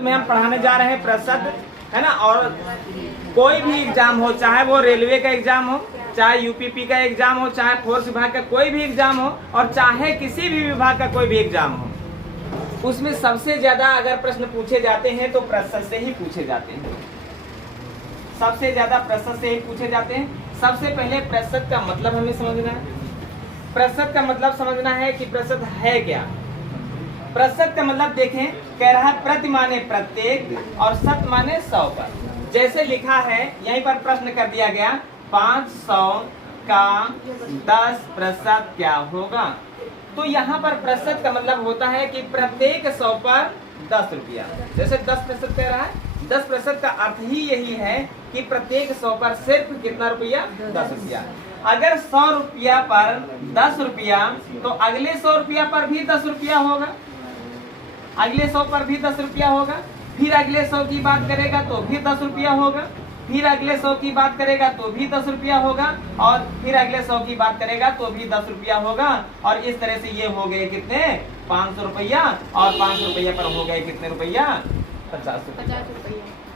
में हम पढ़ाने जा रहे हैं प्रतिशत, है ना। और कोई भी एग्जाम हो, चाहे वो रेलवे का एग्जाम हो, चाहे यूपीपी का एग्जाम हो, चाहे फोर्स विभाग का कोई भी एग्जाम हो, और चाहे किसी भी विभाग का कोई भी एग्जाम हो, उसमें सबसे ज्यादा अगर प्रश्न पूछे जाते हैं तो प्रतिशत से ही पूछे जाते हैं। सबसे ज्यादा प्रतिशत से ही पूछे जाते हैं। सबसे पहले प्रतिशत का मतलब हमें समझना है। प्रतिशत का मतलब समझना है कि प्रतिशत है क्या। प्रतिशत का मतलब देखें, कह रहा है प्रति माने प्रत्येक और शत माने 100 पर। जैसे लिखा है यहीं पर प्रश्न कर दिया गया, 500 का 10% क्या होगा। तो यहाँ पर प्रतिशत का मतलब होता है कि प्रत्येक 100 पर 10 रुपया। जैसे 10% कह रहा है, 10% का अर्थ ही यही है कि प्रत्येक 100 पर सिर्फ कितना रुपया, 10 रुपया। अगर 100 रुपया पर 10 रुपया, तो अगले 100 रुपया पर भी 10 रुपया होगा, अगले 100 पर भी 10 रुपया होगा, फिर अगले 100 की बात करेगा तो भी 10 रुपया होगा, फिर अगले 100 की बात करेगा तो भी 10 रुपया होगा, और फिर अगले 100 की बात करेगा तो भी 10 रुपया होगा। और इस तरह से ये हो गए कितने, 500 रुपया, और 500 रुपया पर हो गए कितने रुपया, 50 रुपया।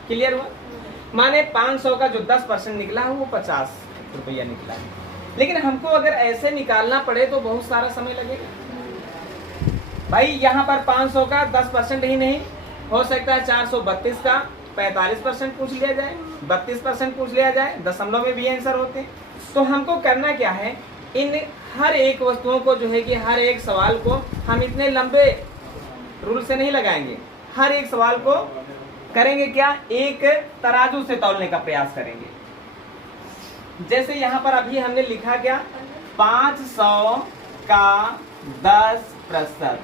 क्लियर हुआ। माने 500 का जो 10% निकला है वो 50 रुपया निकला है। लेकिन हमको अगर ऐसे निकालना पड़े तो बहुत सारा समय लगेगा भाई। यहाँ पर 500 का 10% ही नहीं हो सकता है, 432 का 45% पूछ लिया जाए, 32% पूछ लिया जाए, दशमलव में भी आंसर होते हैं। तो हमको करना क्या है, इन हर एक वस्तुओं को जो है कि हर एक सवाल को हम इतने लंबे रूल से नहीं लगाएंगे। हर एक सवाल को करेंगे क्या, एक तराजू से तौलने का प्रयास करेंगे। जैसे यहाँ पर अभी हमने लिखा क्या, 500 का 10%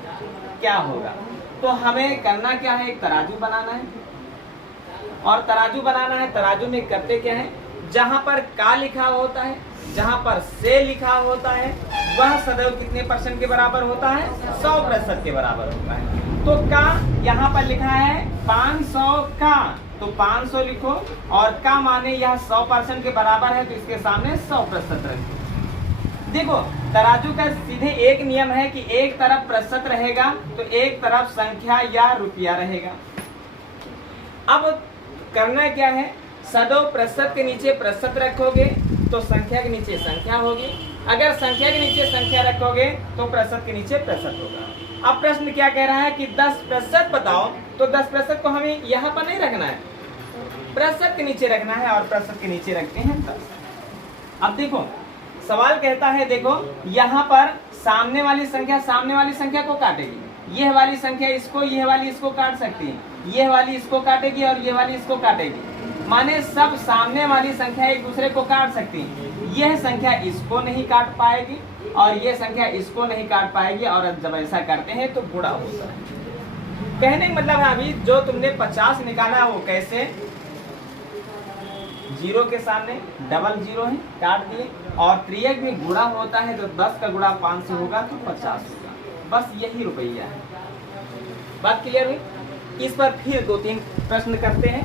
क्या होगा। तो हमें करना क्या है, एक तराजू बनाना है। और तराजू बनाना है, तराजू में करते क्या है, जहां पर का लिखा होता है, जहां पर से लिखा होता है, वह सदैव कितने परसेंट के बराबर होता है, 100% के बराबर होता है। तो का यहाँ पर लिखा है 500 का, तो 500 लिखो, और का माने यह 100% के बराबर है, तो इसके सामने 100% रखो। देखो तराजू का सीधे एक नियम है कि एक तरफ प्रतिशत रहेगा तो एक तरफ संख्या या रुपया रहेगा। अब करना क्या है, सदैव प्रतिशत के नीचे प्रतिशत रखोगे तो संख्या के नीचे संख्या होगी, अगर संख्या के नीचे संख्या रखोगे तो प्रतिशत के नीचे प्रतिशत होगा। अब प्रश्न क्या कह रहा है कि 10% बताओ, तो 10% को हमें यहाँ पर नहीं रखना है, प्रतिशत के नीचे रखना है, और प्रतिशत के नीचे रखते हैं 10। अब देखो सवाल कहता है, देखो यहाँ पर सामने वाली संख्या को काटेगी, यह वाली संख्या इसको, यह वाली इसको काट सकती है, यह वाली इसको काटेगी और यह वाली इसको काटेगी। माने सब सामने वाली संख्या एक दूसरे को काट सकती है। यह संख्या इसको नहीं काट पाएगी और यह संख्या इसको नहीं काट पाएगी, और जब ऐसा करते हैं तो गुणा होता है। कहने का मतलब है अभी जो तुमने 50 निकाला वो कैसे, 0 के सामने डबल 0 है, काट दिए, और त्रियक में गुणा होता है तो 10 का गुणा 5 से होगा तो 50 होगा। बस यही रुपया है। बात क्लियर हुई। इस पर फिर 2-3 प्रश्न करते हैं।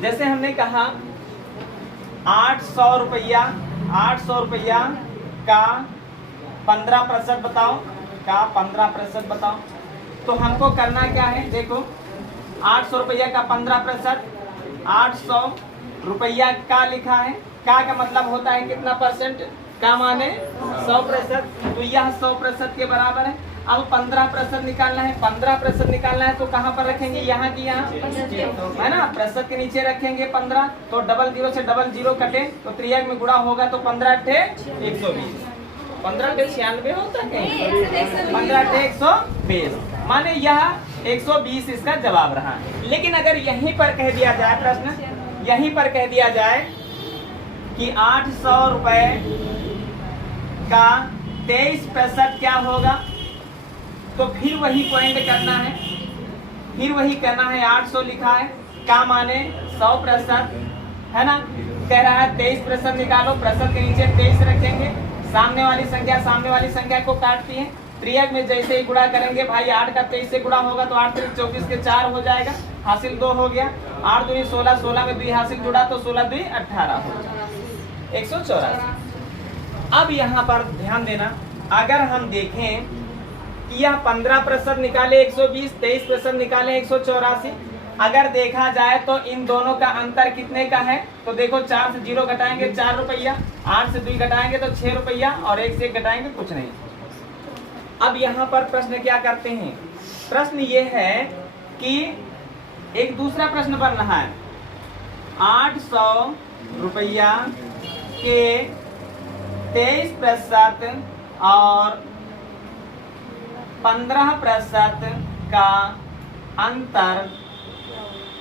जैसे हमने कहा 800 रुपया का 15% बताओ, का 15% बताओ। तो हमको करना क्या है, देखो 800 रुपया का 15%, 800 रुपया का लिखा है, का मतलब होता है कितना परसेंट, का माने 100%, तो यह 100% के बराबर है। अब 15% निकालना है, 15% निकालना है तो कहाँ पर रखेंगे, यहाँ की यहाँ, है ना, प्रतिशत के नीचे रखेंगे 15, तो डबल 0 से डबल 0 कटे तो त्रियक में गुणा होगा तो 15 × 120, 15 × 96 होता है, 15 × 120, माने यह 120 इसका जवाब रहा। लेकिन अगर यहीं पर कह दिया जाए, प्रश्न यहीं पर कह दिया जाए कि 800 रुपए का 23% क्या होगा, तो फिर वही पॉइंट करना है, फिर वही करना है। 800 लिखा है, का माने 100%, है ना। कह रहा है 23% निकालो, प्रतिशत के नीचे 23 रखेंगे, सामने वाली संख्या को काटती है, त्रियक में जैसे ही गुणा करेंगे भाई, 8 का 23 से गुणा होगा तो 8 × 24 के 4 हो जाएगा, हासिल 2 हो गया, 8 दूनी 16, 16 में 2 हासिल जुड़ा तो 16 2 18 हो जाएगा, 184। अब यहाँ पर ध्यान देना, अगर हम देखें कि यह 15% निकाले 120, 23% निकाले 184। अगर देखा जाए तो इन दोनों का अंतर कितने का है, तो देखो 4 से 0 घटाएंगे 4 रुपया, 8 से 2 घटाएंगे तो 6 रुपया, और 1 से 1 घटाएंगे कुछ नहीं। अब यहाँ पर प्रश्न क्या करते हैं, प्रश्न ये है कि एक दूसरा प्रश्न बन रहा है, 800 रुपया के 23% और 15% का अंतर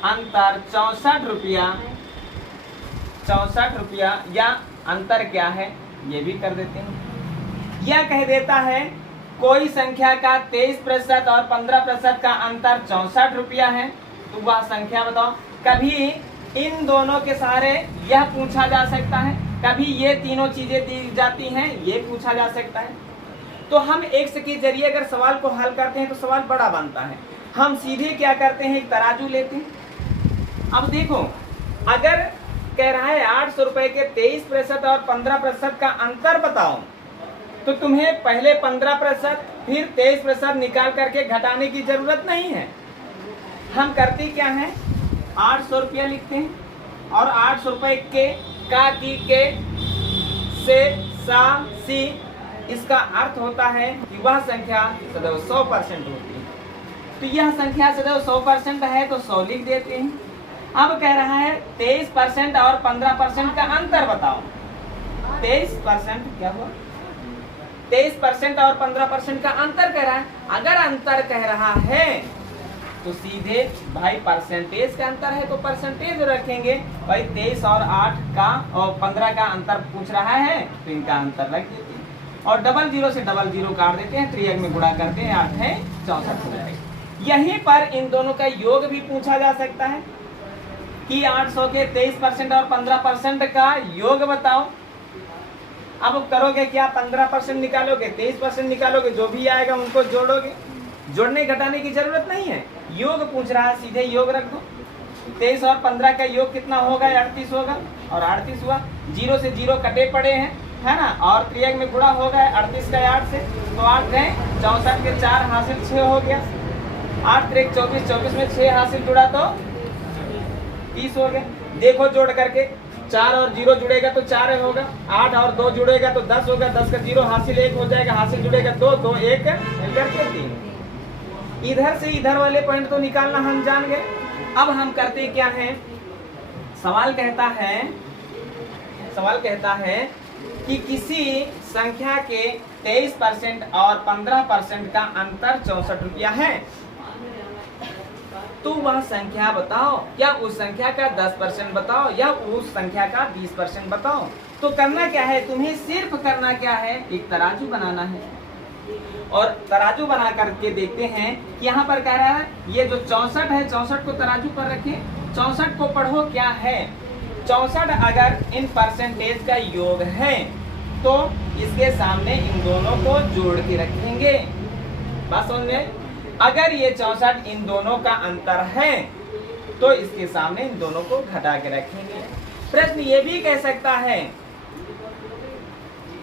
64 रुपया या अंतर क्या है, ये भी कर देते हैं। यह कह देता है कोई संख्या का 23% और 15% का अंतर 64 रुपया है, तो वह संख्या बताओ। कभी इन दोनों के सहारे यह पूछा जा सकता है, कभी ये तीनों चीजें दी जाती हैं, ये पूछा जा सकता है। तो हम एक्स के जरिए अगर सवाल को हल करते हैं तो सवाल बड़ा बनता है। हम सीधे क्या करते हैं, एक तराजू लेते हैं। अब देखो, अगर कह रहा है 800 रुपए के 23% और 15% का अंतर बताओ, तो तुम्हें पहले 15% फिर 23% निकाल करके घटाने की जरूरत नहीं है। हम करते क्या है, 800 रुपया लिखते हैं और 800 रुपए के का की के से सा सी, इसका अर्थ होता है कि वह संख्या सदैव 100% होती है। तो यह संख्या सदैव 100% है तो 100 लिख देते हैं। अब कह रहा है 23% और 15% का अंतर बताओ। 23% क्या हुआ, 23% और 15% का अंतर कह रहा है। अगर अंतर कह रहा है तो सीधे भाई परसेंटेज का अंतर है तो परसेंटेज रखेंगे। भाई 23 और 8 का और 15 का अंतर पूछ रहा है तो इनका अंतर रख देते हैं, और 00 से 00 काट देते हैं, त्रियक में गुणा करते हैं, 8 है 64 हो जाएगा। यहीं पर इन दोनों का योग भी पूछा जा सकता है कि 800 के 23% और 15% का योग बताओ। अब करोगे क्या, 15% निकालोगे, 23% निकालोगे, जो भी आएगा उनको जोड़ोगे। जोड़ने घटाने की जरूरत नहीं है, योग पूछ रहा है, सीधे योग रख दो। 23 और 15 का योग कितना होगा, 38 होगा, और 38 हुआ। 0 से 0 कटे पड़े हैं, है ना, और त्रियक में गुणा हो गया 38 का 8 से, तो 8 गए 64 के 4 हासिल 6 हो गया। 8 3 24, 24 में 6 हासिल जुड़ा तो 30 हो गया। देखो जोड़ करके 4 और 0 जुड़ेगा तो 4 होगा, 8 और 2 जुड़ेगा तो 10 होगा, 10 का 0 हासिल 1 हो जाएगा, हासिल जुड़ेगा 2, 2 1 करके 3। इधर से इधर वाले पॉइंट तो निकालना हम जान गए। अब हम करते क्या है, सवाल कहता है कि किसी संख्या के 23% और 15% का अंतर 64 रुपया है, तो वह संख्या बताओ, या उस संख्या का 10% बताओ, या उस संख्या का 20% बताओ। तो करना क्या है, तुम्हें सिर्फ करना क्या है, एक तराजू बनाना है। और तराजू बना करके देखते हैं, यहाँ पर कह रहा है ये जो 64 है, 64 को तराजू पर रखें, 64 को पढ़ो क्या है। 64 अगर इन परसेंटेज का योग है तो इसके सामने इन दोनों को जोड़ के रखेंगे। बात समझ में? अगर ये 64 इन दोनों का अंतर है तो इसके सामने इन दोनों को घटा के रखेंगे। प्रश्न ये भी कह सकता है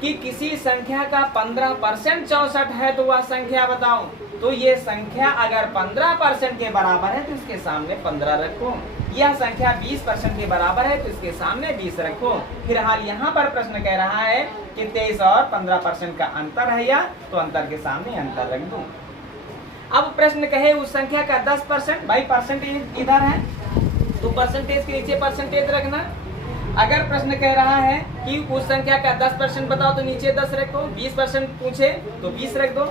कि किसी संख्या का 15% 64 है तो वह संख्या बताओ। तो ये संख्या अगर 15% के बराबर है तो इसके सामने 15 रखो। यह संख्या 20% के बराबर है तो इसके सामने 20 रखो। फिलहाल यहाँ पर प्रश्न कह रहा है कि 23 और 15% का अंतर है, या तो अंतर के सामने अंतर रख दूं। अब प्रश्न कहे उस संख्या का 10%, भाई परसेंटेज इधर है तो परसेंटेज के नीचे परसेंटेज रखना। अगर प्रश्न कह रहा है कि उस संख्या का 10% बताओ तो नीचे 10 रखो, 20% पूछे तो 20 रख दो,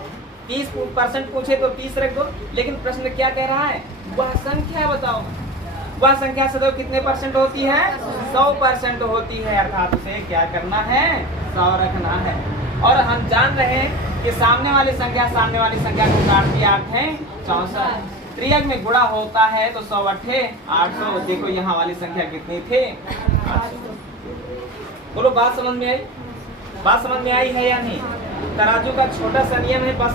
30% पूछे तो 30 रख दो। लेकिन प्रश्न क्या कह रहा है, वह संख्या बताओ। वह संख्या सदैव कितने परसेंट होती है, 100% होती है, अर्थात उसे क्या करना है, 100 रखना है। और हम जान रहे हैं कि सामने वाली संख्या को काट के 8 है 64, त्रियक में गुणा होता है तो 100 8 800। देखो यहाँ वाली संख्या कितनी थे, 800। बोलो बात समझ में आई? बात समझ में आई है या नहीं? तराजू का छोटा सा नियम है, बस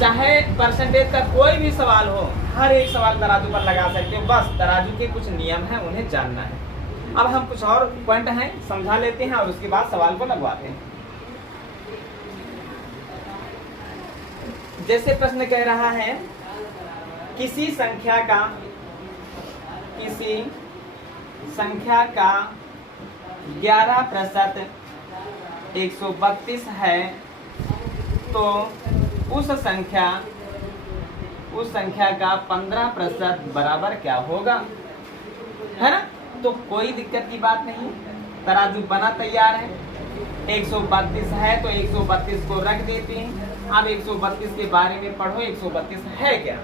चाहे परसेंटेज का कोई भी सवाल हो, हर एक सवाल तराजू पर लगा सकते हो। बस तराजू के कुछ नियम हैं, उन्हें जानना है। अब हम कुछ और पॉइंट हैं समझा लेते हैं और उसके बाद सवाल को लगवाते हैं। जैसे प्रश्न कह रहा है किसी संख्या का 11% 132 है, तो उस संख्या का 15% बराबर क्या होगा, है ना। तो कोई दिक्कत की बात नहीं, तराजू बना तैयार है। 132 है तो 132 को रख देते हैं। अब 132 के बारे में पढ़ो, 132 है क्या।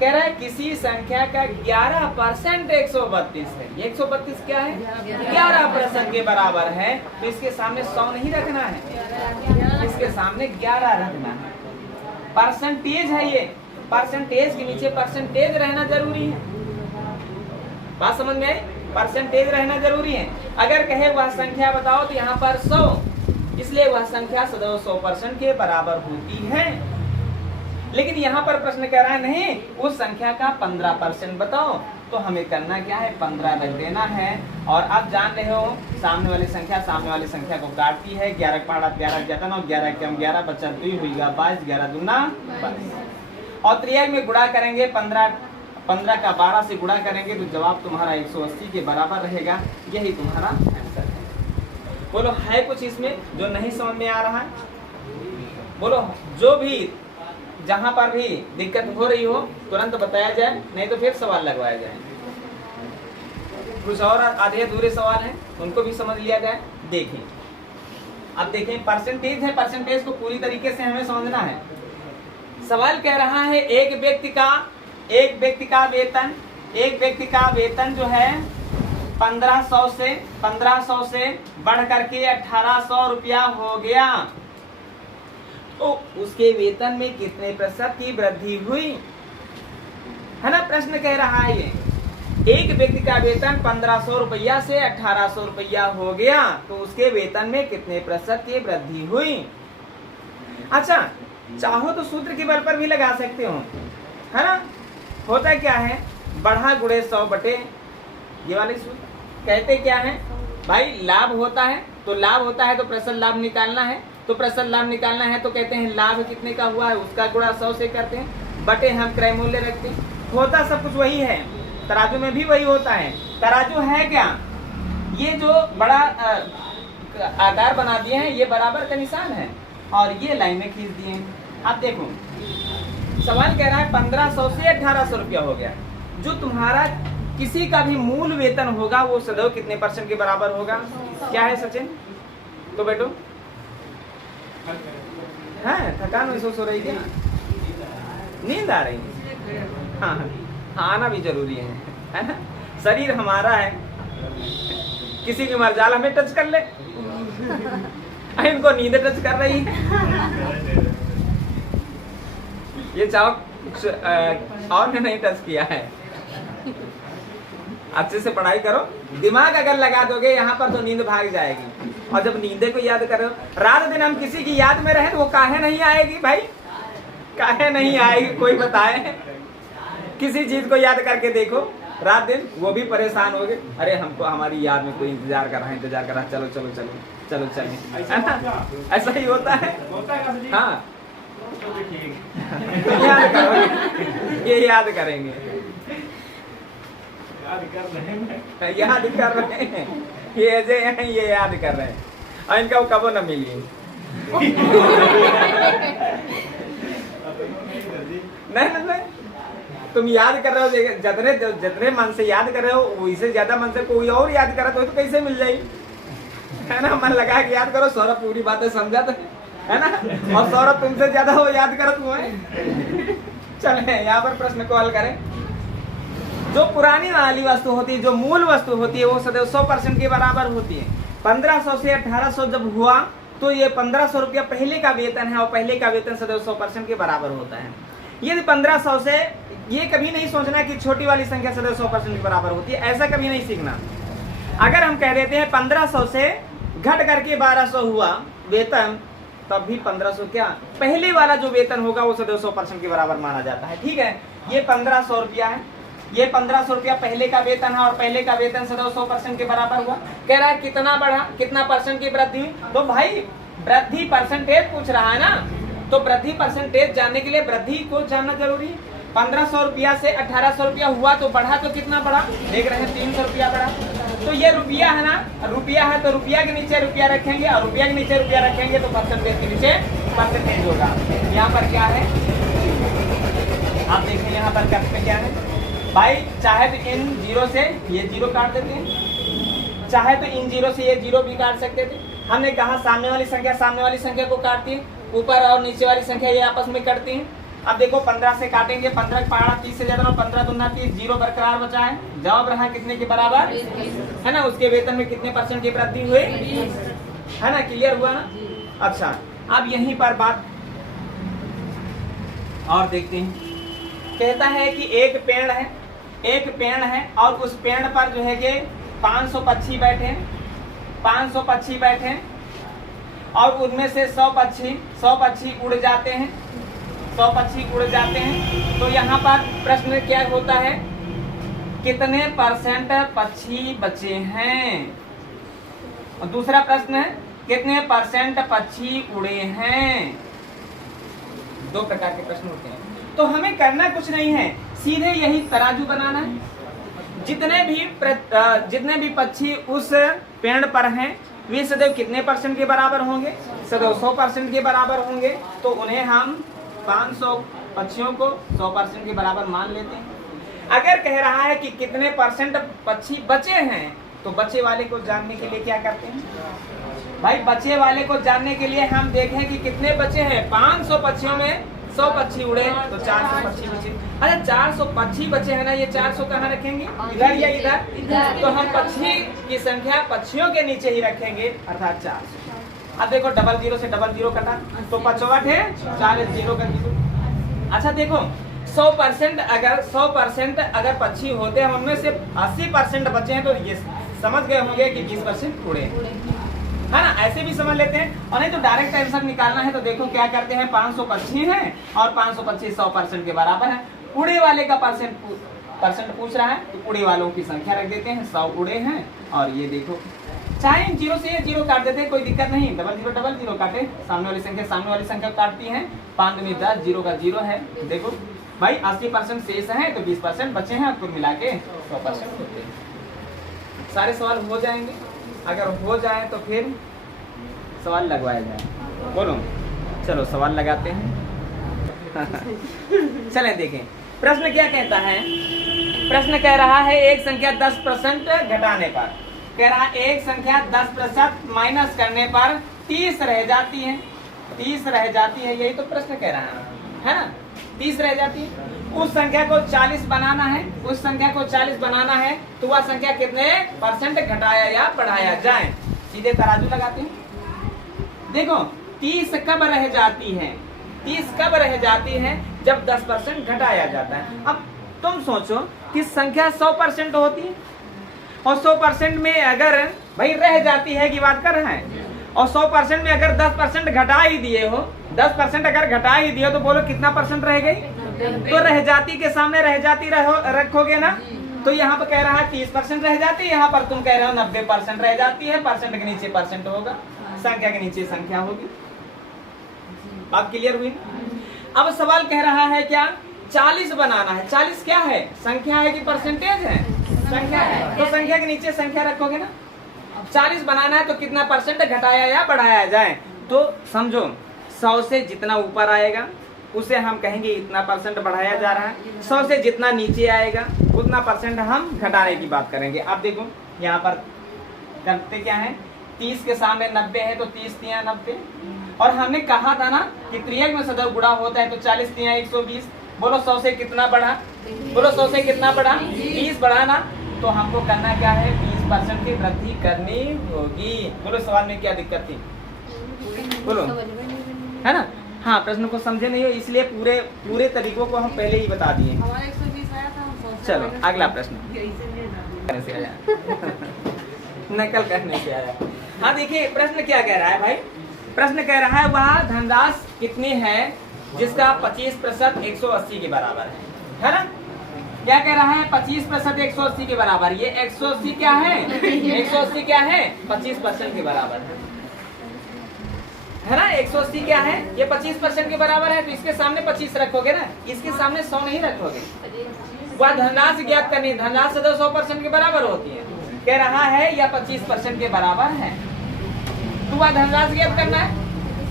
कह रहा है किसी संख्या का 11% 132 है। 132 क्या है, 11% के बराबर है, तो इसके सामने 100 नहीं रखना है, इसके सामने 11 रखना है। परसेंटेज है ये, परसेंटेज के नीचे परसेंटेज रहना जरूरी है। बात समझ में आई, परसेंटेज रहना जरूरी है। अगर कहे वह संख्या बताओ तो यहाँ पर 100, इसलिए वह संख्या सदैव 100% के बराबर होती है। लेकिन यहाँ पर प्रश्न कह रहा है नहीं, उस संख्या का 15% बताओ, तो हमें करना क्या है, 15 रख देना है। और आप जान रहे हो सामने वाली संख्या को काटती है। 11 पहाड़ा 11 जाता ना, 11 कम 11 बचा 2 हुईगा 22, 11 दूना 22। और त्रियाग में गुणा करेंगे, 15 का 12 से गुणा करेंगे तो जवाब तुम्हारा 180 के बराबर रहेगा। यही तुम्हारा आंसर है। बोलो है कुछ इसमें जो नहीं समझ में आ रहा है? बोलो, जो भी जहां पर भी दिक्कत हो रही हो तुरंत बताया जाए, नहीं तो फिर सवाल लगवाया जाए। कुछ और आधे अधूरे सवाल हैं, उनको भी समझ लिया जाए। देखें, अब देखें परसेंटेज है, परसेंटेज को पूरी तरीके से हमें समझना है। सवाल कह रहा है एक व्यक्ति का वेतन जो है 1500 से बढ़ करके 1800 रुपया हो गया, तो उसके वेतन में कितने प्रतिशत की वृद्धि हुई, है ना। प्रश्न कह रहा है ये एक व्यक्ति का वेतन 1500 रुपया से 1800 रुपया हो गया, तो उसके वेतन में कितने प्रतिशत की वृद्धि हुई। अच्छा, चाहो तो सूत्र के बल पर भी लगा सकते हो, है ना। होता क्या है, बढ़ा गुणे 100 बटे ये वाले सूत्र। कहते क्या है भाई, लाभ होता है तो प्रतिशत लाभ निकालना है, तो प्रतिशत लाभ निकालना है तो कहते हैं लाभ कितने का हुआ है उसका गुणा 100 से करते हैं, बटे हम क्रय मूल्य रखते हैं। होता सब कुछ वही है, तराजू में भी वही होता है। तराजू है क्या, ये जो बड़ा आकार बना दिए हैं ये बराबर का निशान है, और ये लाइनें खींच दिए हैं। आप देखो सवाल कह रहा है 1500 से 1800 रुपया हो गया। जो तुम्हारा किसी का भी मूल वेतन होगा वो सदैव कितने % के बराबर होगा। क्या है सचिन? तो बेटो है थकान महसूस हो रही थी, नींद आ रही है। हाँ, आना भी जरूरी है ना। शरीर हमारा है, किसी की मर्जाल हमें टच कर ले, इनको नींद टच कर रही है। ये चाहो और ने नहीं टच किया है। अच्छे से पढ़ाई करो, दिमाग अगर लगा दोगे यहाँ पर तो नींद भाग जाएगी। और जब नींदे को याद करो, रात दिन हम किसी की याद में रहे तो वो काहे नहीं आएगी भाई, काहे नहीं आएगी कोई बताए। किसी चीज को याद करके देखो रात दिन, वो भी परेशान हो गए, अरे हमको हमारी याद में कोई इंतजार कर रहा है, चलो चलो चलो चलो चलो, है ना। ऐसा ही होता है। हाँ याद करो, ये याद करेंगे, याद कर रहे हैं ये ऐसे हैं, ये याद कर रहे हैं, और इनका वो कबो न मिली। नहीं, तुम याद कर रहे हो, जितने मन से याद कर रहे हो वैसे ज्यादा मन से कोई और याद कर रहा तो कैसे मिल जाएगी, है ना। मन लगा के याद करो, सौरभ पूरी बातें समझा तो है ना, और सौरभ तुमसे ज्यादा वो याद करत हुआ है। चले यहाँ पर प्रश्न को हल करें। जो पुरानी वाली वस्तु होती है, जो मूल वस्तु होती है, वो सदैव 100% के बराबर होती है। 1500 से 1800 जब हुआ तो ये 1500 रुपया पहले का वेतन है, और पहले का वेतन सदैव 100% के बराबर होता है। यदि 1500 से, ये कभी नहीं सोचना कि छोटी वाली संख्या सदैव 100% के बराबर होती है, ऐसा कभी नहीं सीखना। अगर हम कह देते हैं 1500 से घट करके 1200 हुआ वेतन, तब भी 1500 क्या पहले वाला जो वेतन होगा वो सदैव 100% के बराबर माना जाता है। ठीक है, ये 1500 रुपया है, ये 1500 रुपया पहले का वेतन है, और पहले का वेतन सदैव 100% के बराबर हुआ। कह रहा है कितना बढ़ा, कितना % की वृद्धि हुई, तो भाई वृद्धि परसेंटेज पूछ रहा है ना, तो वृद्धि परसेंटेज जानने के लिए वृद्धि को जानना जरूरी है। 1500 रुपया से 1800 रुपया हुआ तो बढ़ा तो कितना बढ़ा, देख रहे हैं 300 रुपया बढ़ा। तो ये रुपया है ना, रुपया है तो रुपया के नीचे रुपया रखेंगे और रुपया के नीचे रुपया रखेंगे तो परसेंटेज के नीचे परसेंटेज होगा। यहाँ पर क्या है आप देखें, यहाँ पर कट पे क्या है भाई, चाहे तो इन जीरो से ये जीरो काट देते हैं, चाहे तो इन जीरो से ये जीरो भी काट सकते थे। हमने कहा सामने वाली संख्या को काटती है, ऊपर और नीचे वाली संख्या ये आपस में कटती है। अब देखो 15 से काटेंगे, 15 का पहाड़ा 30 से ज्यादा, 15 दूना 30, जीरो बरकरार बचा है। जवाब रहा कितने के बराबर है ना, उसके वेतन में कितने % की वृद्धि हुई है ना, क्लियर हुआ ना। अच्छा अब यहीं पर बात और देखते हैं, कहता है कि एक पेड़ है और उस पेड़ पर जो है कि 500 पक्षी बैठे और उनमें से 100 पक्षी उड़ जाते हैं, 100 पक्षी उड़ जाते हैं। तो यहाँ पर प्रश्न क्या होता है, कितने % पक्षी बचे हैं। और दूसरा प्रश्न है कितने % पक्षी उड़े हैं। दो प्रकार के प्रश्न होते हैं। तो हमें करना कुछ नहीं है, सीधे यही तराजू बनाना है। जितने भी पक्षी उस पेड़ पर हैं वे सदैव कितने % के बराबर होंगे, सदैव 100% के बराबर होंगे। तो उन्हें हम 500 पक्षियों को 100% के बराबर मान लेते हैं। अगर कह रहा है कि कितने % पक्षी बचे हैं तो बचे वाले को जानने के लिए क्या करते हैं भाई, बचे वाले को जानने के लिए हम देखें कि कितने बचे हैं। 500 पक्षियों में 100 पक्षी उड़े तो 400 पक्षी बचे। अरे 400 पक्षी बचे हैं ना, ये 400 कहाँ रखेंगे, इधर या इधर। तो हम पक्षी की संख्या पक्षियों के नीचे ही रखेंगे, अर्थात 400। अब देखो डबल जीरो से डबल जीरो कटा तो 55 है, 40 जीरो का जीरो। अच्छा देखो 100% अगर पक्षी होते हैं उनमें से 80% बचे हैं तो ये समझ गए होंगे कि 20% उड़े है ना, ऐसे भी समझ लेते हैं। और नहीं तो डायरेक्ट आंसर निकालना है तो देखो क्या करते हैं, 500 पक्षी हैं और 500 पक्षी 100% के बराबर है। उड़े वाले का परसेंट पूछ रहा है तो उड़े वालों की संख्या रख देते हैं, 100 उड़े हैं। और ये देखो चाहे इन जीरो से ये जीरो काट देते हैं, कोई दिक्कत नहीं, डबल जीरो काटे, सामने वाली संख्या काटती है। 5 में 10, जीरो का जीरो है। देखो भाई 80% शेष है तो 20% बचे हैं, कुल मिला के 100% होते हैं। सारे सवाल हो जाएंगे, अगर हो जाए तो फिर सवाल लगवाया जाए। बोलो चलो सवाल लगाते हैं। चले देखें प्रश्न क्या कहता है। प्रश्न कह रहा है एक संख्या 10% घटाने पर, कह रहा है एक संख्या 10% माइनस करने पर 30 रह जाती है, 30 रह जाती है, यही तो प्रश्न कह रहा है ना, 30 रह जाती है। उस संख्या को 40 बनाना है, उस संख्या को 40 बनाना है तो वह संख्या कितने % घटाया या बढ़ाया जाए। सीधे तराजू लगाते हैं। देखो 30 कब रह जाती है, 30 कब रह जाती है, जब 10% घटाया जाता है। अब तुम सोचो कि संख्या 100% होती है और 100% में अगर भाई रह जाती है की बात कर रहे हैं, और 100% में अगर 10% घटा ही दिए हो, 10% अगर घटा ही दिए तो बोलो कितना % रह गई। तो रह जाती के सामने रह जाती रखोगे ना, तो यहाँ पर कह रहा है 30% रह जाती है, यहाँ पर तुम कह रहे हो 90% रह जाती है। परसेंट के नीचे परसेंट होगा, संख्या के नीचे संख्या होगी। बात क्लियर हुई। अब सवाल कह रहा है क्या, 40 बनाना है। 40 क्या है, संख्या है कि परसेंटेज है, संख्या है। तो संख्या के नीचे संख्या रखोगे ना। 40 बनाना है तो कितना % घटाया या बढ़ाया जाए। तो समझो 100 से जितना ऊपर आएगा उसे हम कहेंगे इतना % बढ़ाया जा रहा है, 100 से जितना नीचे आएगा उतना % हम घटाने की बात करेंगे। अब देखो यहाँ पर करते क्या है, 30 के सामने 90 है तो 30 तिया 90। और हमने कहा था ना कि त्रियक में सदैव गुणा होता है तो 40 तिया 120। बोलो 100 से कितना बढ़ा, बोलो 100 से कितना बढ़ा, 20 बढ़ा ना। तो हमको करना क्या है, 20% की वृद्धि करनी होगी। बोलो सवाल में क्या दिक्कत थी, बोलो है ना। हाँ प्रश्न को समझे नहीं हो इसलिए पूरे तरीकों को हम पहले ही बता दिए। चलो अगला प्रश्न करने से आया नकल करने से आया। हाँ देखिए प्रश्न क्या कह रहा है भाई, प्रश्न कह रहा है वह धनराशि कितनी है जिसका 25% 180 के बराबर है ना। क्या कह रहा है, 25% 180 के बराबर। ये 180 क्या है, 180 क्या है, 25% के बराबर है ना। 180 क्या है, ये 25% के बराबर है, तो इसके सामने 25 रखोगे ना, इसके सामने 100 नहीं रखोगे। वह धनराशि ज्ञात करनी, धनराशि तो 100% के बराबर होती है, कह रहा है या 25% के बराबर है, तो वह धनराशि ज्ञात करना है।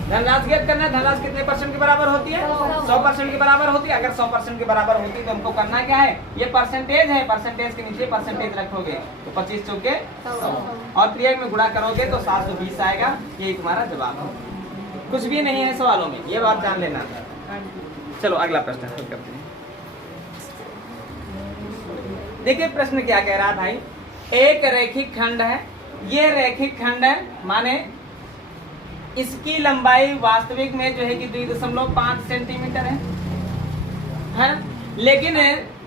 धनराशि ज्ञात करना है, धनराशि कितने परसेंट के बराबर होती है, 100% के बराबर होती है। अगर 100% के बराबर होती है तो हमको करना क्या है, ये परसेंटेज है, परसेंटेज के नीचे परसेंटेज रखोगे तो 25 चौके 100 और 3 में गुणा करोगे तो 720 आएगा। ये तुम्हारा जवाब है, कुछ भी नहीं है सवालों में, ये बात जान लेना। चलो अगला प्रश्न हल करते हैं। देखिए प्रश्न क्या कह रहा है भाई, एक रैखिक खंड है, ये रैखिक खंड है, माने इसकी लंबाई वास्तविक में जो है कि 2.5 सेंटीमीटर है ना, लेकिन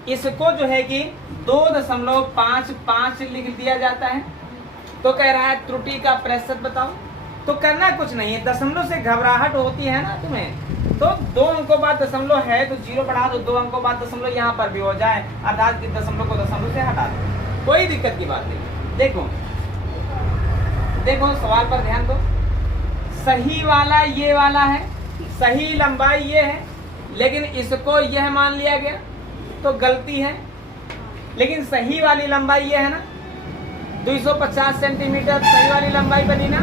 इसको जो है कि 2.55 लिख दिया जाता है। तो कह रहा है त्रुटि का प्रतिशत बताओ। तो करना कुछ नहीं है, दशमलव से घबराहट होती है ना तुम्हें, तो 2 अंकों बाद दशमलव है तो 0 बढ़ा दो, 2 अंकों बाद दशमलव यहाँ पर भी हो जाए, अर्थात कि दशमलव को दशमलव से हटा दो, कोई दिक्कत की बात नहीं। देखो देखो सवाल पर ध्यान दो, सही वाला ये वाला है, सही लंबाई ये है, लेकिन इसको यह मान लिया गया तो गलती है। लेकिन सही वाली लंबाई ये है ना, 250 सेंटीमीटर सही वाली लंबाई बनी ना,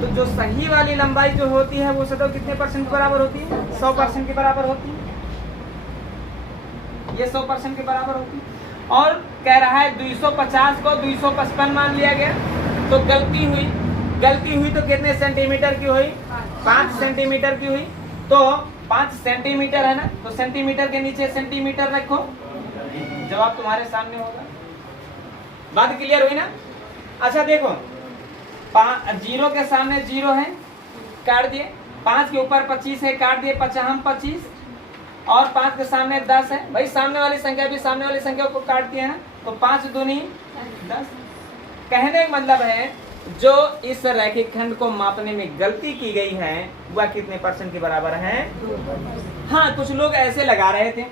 तो जो सही वाली लंबाई जो होती है वो सदैव कितने परसेंट के बराबर होती है, 100% के बराबर होती है, ये 100% के बराबर होती है। और कह रहा है 250 को 255 मान लिया गया तो गलती हुई, गलती हुई तो कितने सेंटीमीटर की हुई, 5 सेंटीमीटर की हुई। तो 5 सेंटीमीटर है ना, तो सेंटीमीटर के नीचे सेंटीमीटर रखो, जवाब तुम्हारे सामने होगा। बात क्लियर हुई ना। अच्छा देखो 0 के सामने 0 है, काट दिए, 5 के ऊपर 25 है, काट दिए, 55 25 और 5 के सामने 10 है, भाई सामने वाली संख्या भी सामने वाली संख्या को काट दिए ना, तो 5 दूनी 10। कहने का मतलब है जो इस रैखिक खंड को मापने में गलती की गई है वह कितने परसेंट के बराबर है। हाँ कुछ लोग ऐसे लगा रहे थे,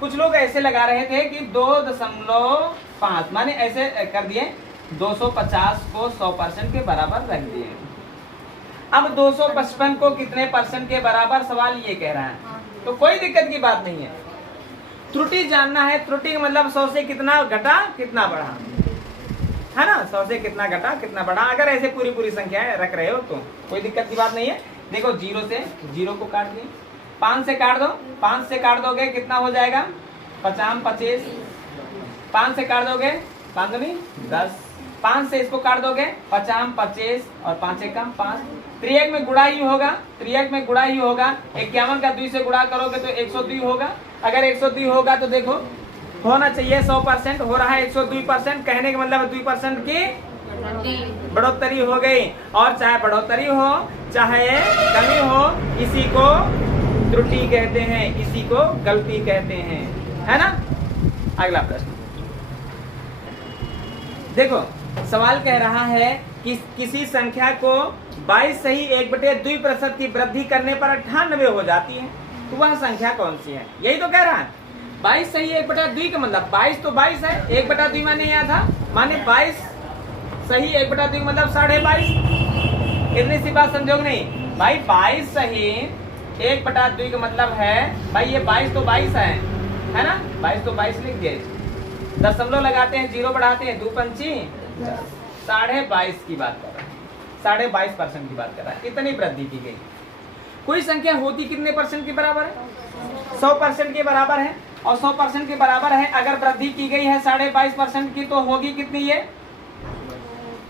कुछ लोग ऐसे लगा रहे थे कि 2.5 माने ऐसे कर दिए, 250 को 100% के बराबर रख दिए। अब 255 को कितने परसेंट के बराबर, सवाल ये कह रहा है, तो कोई दिक्कत की बात नहीं है। त्रुटि जानना है, त्रुटि का मतलब 100 से कितना घटा कितना बढ़ा, है ना, 100 से कितना घटा कितना बढ़ा। अगर ऐसे पूरी संख्याएं रख रहे हो तो कोई दिक्कत की बात नहीं है। देखो 0 से 0 को काट दिए, 5 से काट दो, 5 से काट दोगे कितना हो जाएगा, 50 25, 5 से काट दोगे 5 दूनी 10, 5 से इसको काट दोगे 50 25 और 5 1 5, 3 में गुणा ही होगा, 3 में गुणा ही होगा। 51 का 2 से गुणा करोगे तो 102 होगा। अगर 102 होगा तो देखो होना चाहिए 100%, हो रहा है 102%। कहने का मतलब 2% की बढ़ोतरी हो गई। और चाहे बढ़ोतरी हो चाहे कमी हो, इसी को त्रुटि कहते हैं, इसी को गलती कहते हैं, है ना। अगला प्रश्न देखो, सवाल कह रहा है कि किसी संख्या को 22 सही 1/2% की वृद्धि करने पर 98 हो जाती है, तो वह संख्या कौन सी है। यही तो कह रहा है, 22 सही 1/2 का मतलब 22 तो 22 है, 1/2 माने यहाँ था, माने 22 सही 1/2 का मतलब 22.5। इतनी सी बात समझोगे नहीं भाई, 22 सही 1/2 का मतलब है भाई ये 22 तो 22 है ना, 22 तो 22 लिख दिए, दशमलव लगाते हैं, 0 बढ़ाते हैं, 2 पंची 22.5 की बात कर रहा है, 22.5% की बात कर रहा है, इतनी वृद्धि की गई। कोई संख्या होती कितने परसेंट के बराबर है, 100% के बराबर है, और 100% के बराबर है अगर वृद्धि की गई है 22.5% की, तो होगी कितनी, ये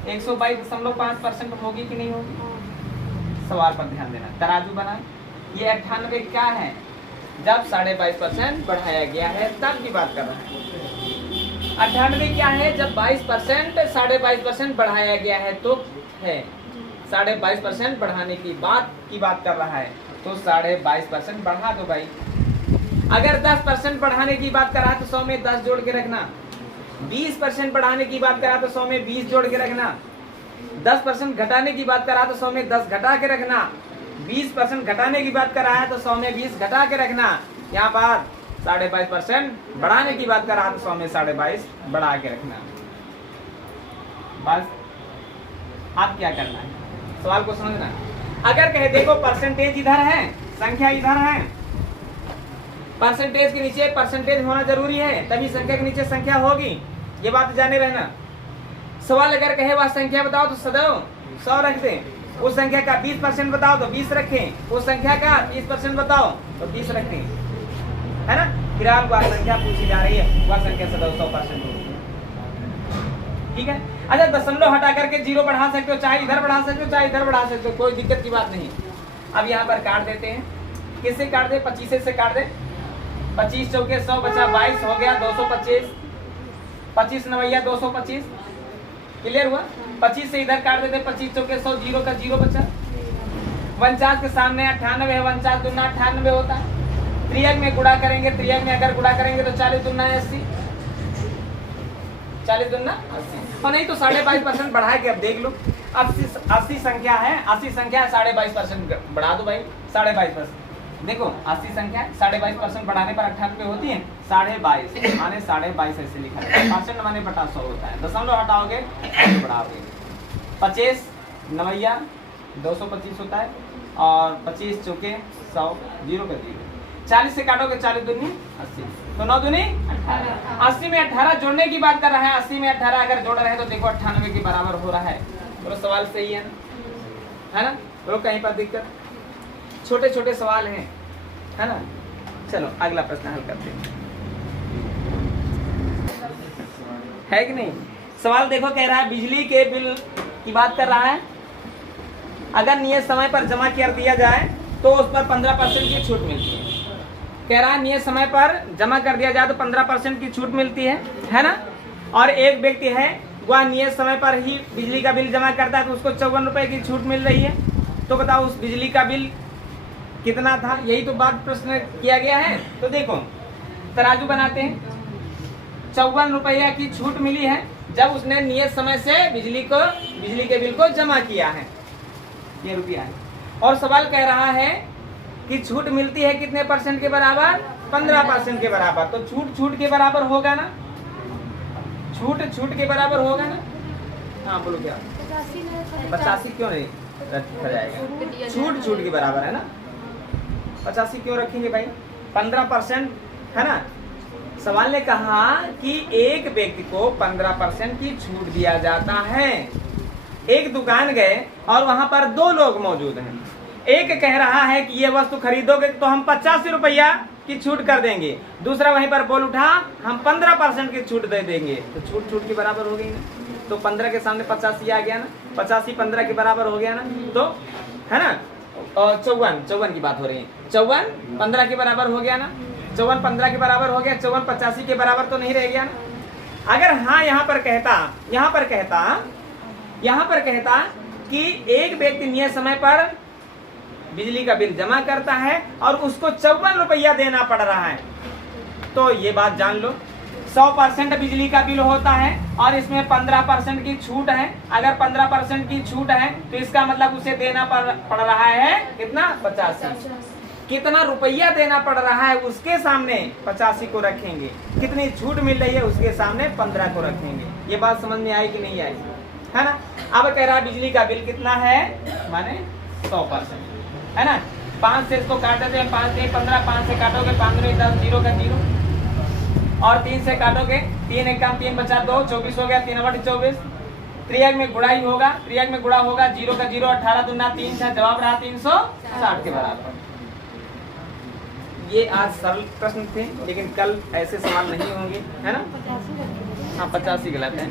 122.5% होगी कि नहीं होगी। सवाल पर ध्यान देना, तराजू बना, ये 98 क्या है, जब 22.5% बढ़ाया गया है तब की बात कर रहा है। 98 क्या है, जब 22% 22.5% बढ़ाया गया है तो है, 22.5% बढ़ाने की बात कर रहा है, तो 22.5% बढ़ा दो भाई। अगर 10% बढ़ाने की बात कर रहा है तो 100 में 10 जोड़ के रखना, 20% बढ़ाने की बात कर रहा है तो 100 में 20 जोड़ के रखना, 10% घटाने की बात कर रहा है तो 100 में 10 घटा के रखना, 20% घटाने की बात कर रहा है तो 100 में 20 घटा के रखना। यहाँ पर 22.5% बढ़ाने की बात कर रहा है तो 100 में 22.5 बढ़ा के रखना। बस आप क्या करना है, सवाल को समझना, अगर कहे देखो परसेंटेज इधर है, संख्या इधर है, परसेंटेज के नीचे परसेंटेज होना जरूरी है, तभी संख्या के नीचे संख्या होगी, ये बात जाने रहना। सवाल अगर कहे वह संख्या बताओ तो सदैव 100 रख दें, उस संख्या का 20% बताओ तो 20 रखें, उस संख्या का 30% बताओ तो 30 रखें, है ना। फिर आपको संख्या पूछी जा रही है, वह संख्या सदैव 100% होगी, ठीक है। अच्छा, दशमलव हटा करके 0 बढ़ा सकते हो, चाहे इधर बढ़ा सकते हो चाहे इधर बढ़ा सकते हो, कोई दिक्कत की बात नहीं। अब यहाँ पर काट देते हैं, किससे काट दे, 25 से काट दे, 25 चौके 100 बचा 22 हो गया 225, 25 नवैया 225, क्लियर हुआ। 25 से इधर काट देते, 25 चौके 100, 0 का 0 बचा, 49 के सामने 98 है, 49 दूना 98 होता है। त्रियक में गुणा करेंगे, त्रियक में अगर गुणा करेंगे तो 40 दूना 80, 40 दूना 80, और नहीं तो 22.5% बढ़ा के अब देख लो, 80 संख्या है, 80 संख्या है, 22.5% बढ़ा दो भाई, 22.5%। देखो 80 संख्या है, 22.5% बढ़ाने पर 98 होती है, 22.5 माने 22.5 ऐसे लिखा है, परसेंट माने बटा 100 होता है। दशमलव हटाओगे तो बढ़ाओगे, 25 नवैया 225 होता है, और 25 चौके 100, 0 का 0, 40 से काटोगे 40 दूनी 80, तो 9 दूनी 18, 80 में 18 जोड़ने की बात कर रहा है, 80 में 18 अगर जोड़ रहे हैं तो देखो 98 के बराबर हो रहा है। तो सवाल सही है ना, तो कहीं पर दिक्कत, छोटे छोटे सवाल हैं, है ना। चलो अगला प्रश्न हल करते हैं, है कि नहीं। सवाल देखो, कह रहा है बिजली के बिल की बात कर रहा है, अगर नियत समय पर जमा कर दिया जाए तो उस पर 15% की छूट मिलती है। कह रहा है नियत समय पर जमा कर दिया जाए तो 15% की छूट मिलती है ना। और एक व्यक्ति है वह नियत समय पर ही बिजली का बिल जमा करता है तो उसको 54 रुपए की छूट मिल रही है। तो बताओ उस बिजली का बिल कितना था, यही तो बात प्रश्न किया गया है। तो देखो तराजू बनाते हैं, 54 रुपया की छूट मिली है जब उसने नियत समय से बिजली के बिल को जमा किया है, ये रुपया है। और सवाल कह रहा है कि छूट मिलती है कितने परसेंट के बराबर, 15% के बराबर। तो छूट के बराबर होगा ना, छूट के बराबर होगा ना। हाँ बोलो क्या, 85 क्यों नहीं रखा जाएगा, छूट के बराबर है ना, 85 क्यों रखेंगे भाई, 15% है ना। सवाल ने कहा कि एक व्यक्ति को 15% की छूट दिया जाता है। एक दुकान गए और वहां पर 2 लोग मौजूद हैं। एक कह रहा है कि ये वस्तु खरीदोगे तो हम 85 रुपया की छूट कर देंगे, दूसरा वहीं पर बोल उठा हम 15% की छूट दे देंगे। तो छूट के बराबर हो गई ना। तो 15 के सामने 85 आ गया ना, 85 15 के बराबर हो गया ना, तो है ना। और 54 की बात हो रही है, 54 15 के बराबर हो गया ना, 54 15 के बराबर हो गया, 54 85 के बराबर तो नहीं रह गया ना। अगर हाँ यहाँ पर कहता कि एक व्यक्ति नियत समय पर बिजली का बिल जमा करता है और उसको 54 रुपया देना पड़ रहा है, तो ये बात जान लो 100% बिजली का बिल होता है और इसमें 15% की छूट है। अगर 15% की छूट है तो इसका मतलब उसे देना पड़ रहा है कितना, 85। कितना रुपया देना पड़ रहा है उसके सामने 85 को रखेंगे, कितनी छूट मिल रही है उसके सामने 15 को रखेंगे। ये बात समझ में आई कि नहीं आई, है ना। अब कह रहा है बिजली का बिल कितना है, माने 100% है ना। 5 से इसको काट देते हैं, 5 से 15, 5 से काटोगे 5 में 10, 0 का 0, और 3 से काटोगे 3 एक काम 3 बचा 2, 24 हो गया, 3 बटे 24। त्रियक में गुणा ही होगा, त्रियक में गुणा होगा, 0 का 0, 18 दूना 3, जवाब रहा 360 के बराबर। ये आज सरल प्रश्न थे, लेकिन कल ऐसे सवाल नहीं होंगे, है ना। हाँ 85 गलत है।